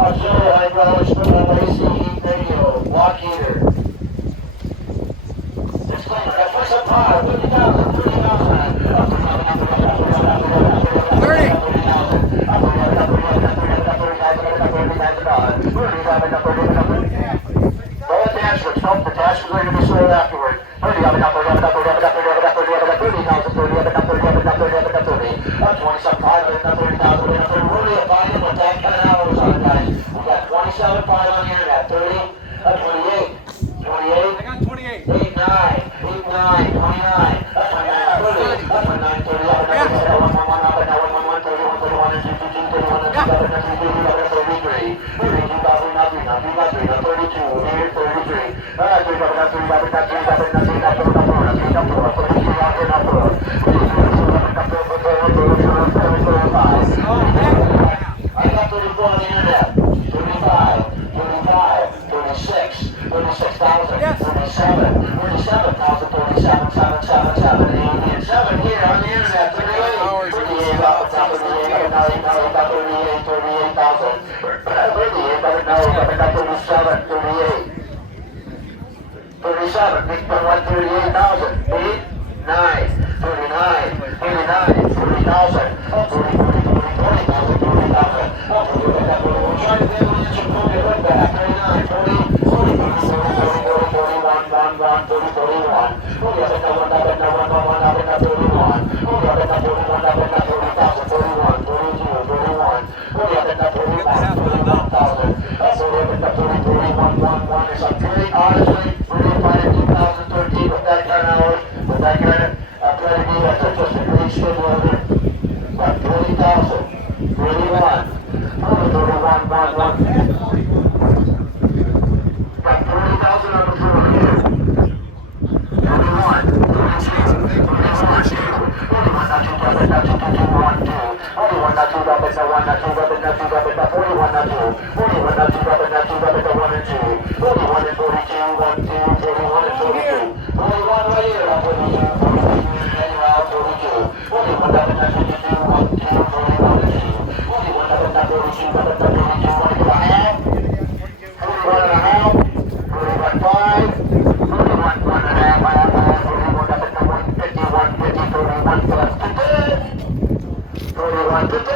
Auxiliary hydraulics, AC heat radio, block heater. Disclaimer, that puts up power, 30,000, 30,000. 30. Roll attachments, nope, the attachments are going to be sold afterward. 30, 27.5 on the internet, 30, 28, 28. I got 28. 89, 89, 29, 29, 30, 29, 30, I got 34 on the internet. 35, 35, 36, 36,000, 37, 37,000, 37, 7, 7, 7, 8, and 7 here on the internet. 38, 38, up, 38, 38, 38,000, 38, 37, 38, 37, 138,000, 8, 9, 39, 39, 40,000, 40, 40, 40,000, 40,000, 40,000, try to get an answer, pull your hood back, 39, 40, 40, 41, 41, 40, 41, 40, honestly, we're going to find in 2013 with that kind of hours, with that kind of pedigree, that's just a great schedule here. About 20,000, 31, 31, 1, 1. Got 30,000 on the floor here. 31, 32, 41, not too bad, not too bad, 1, 2. 41, not too bad, not 1, not too bad, not too bad, 41, not 2. 41, not too bad, not too bad, 1 and 2. 41 and 42, 1, 2, 41 and 42. 41 right here, 42, 42, and 42. 41, not 52, 1, 2, 41 and 2. 41, not 42, 1, 42, 1 and a half. 41 and a half. 41, 5. 41, 1 and a half, 41, 50, 150, 31 plus 50. 41, 50.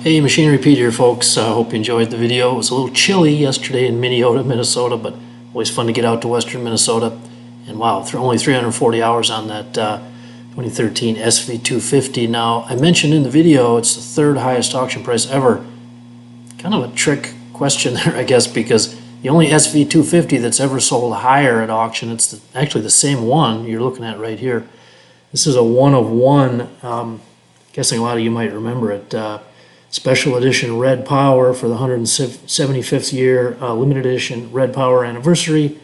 Hey, Machine Repeat here, folks. I hope you enjoyed the video. It was a little chilly yesterday in Minneota, Minnesota, but always fun to get out to western Minnesota. And wow, only 340 hours on that 2013 SV250. Now, I mentioned in the video it's the third highest auction price ever. Kind of a trick question there, I guess, because the only SV250 that's ever sold higher at auction, it's actually the same one you're looking at right here. This is a one of one. Guessing a lot of you might remember it. Special edition Red Power for the 175th year limited edition Red Power anniversary.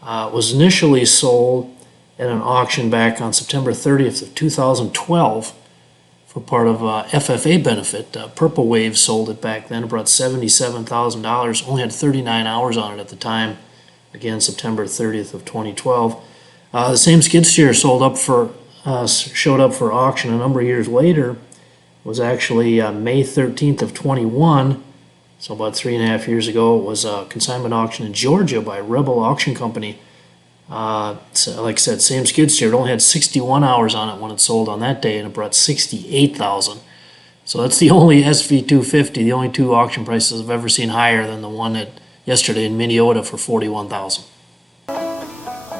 Was initially sold at an auction back on September 30th of 2012 for part of FFA benefit. Purple Wave sold it back then, brought $77,000, only had 39 hours on it at the time. Again, September 30th of 2012. The same skid steer showed up for auction a number of years later. Was actually May 13th of 21, so about 3.5 years ago. It was a consignment auction in Georgia by Rebel Auction Company. So like I said, same skid steer. It only had 61 hours on it when it sold on that day, and it brought $68,000. So that's the only SV250, the only two auction prices I've ever seen higher than the one yesterday in Minneota for $41,000.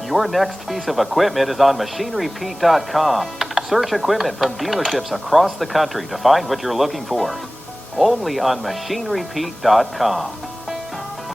Your next piece of equipment is on MachineRepeat.com. Search equipment from dealerships across the country to find what you're looking for. Only on MachineRepeat.com.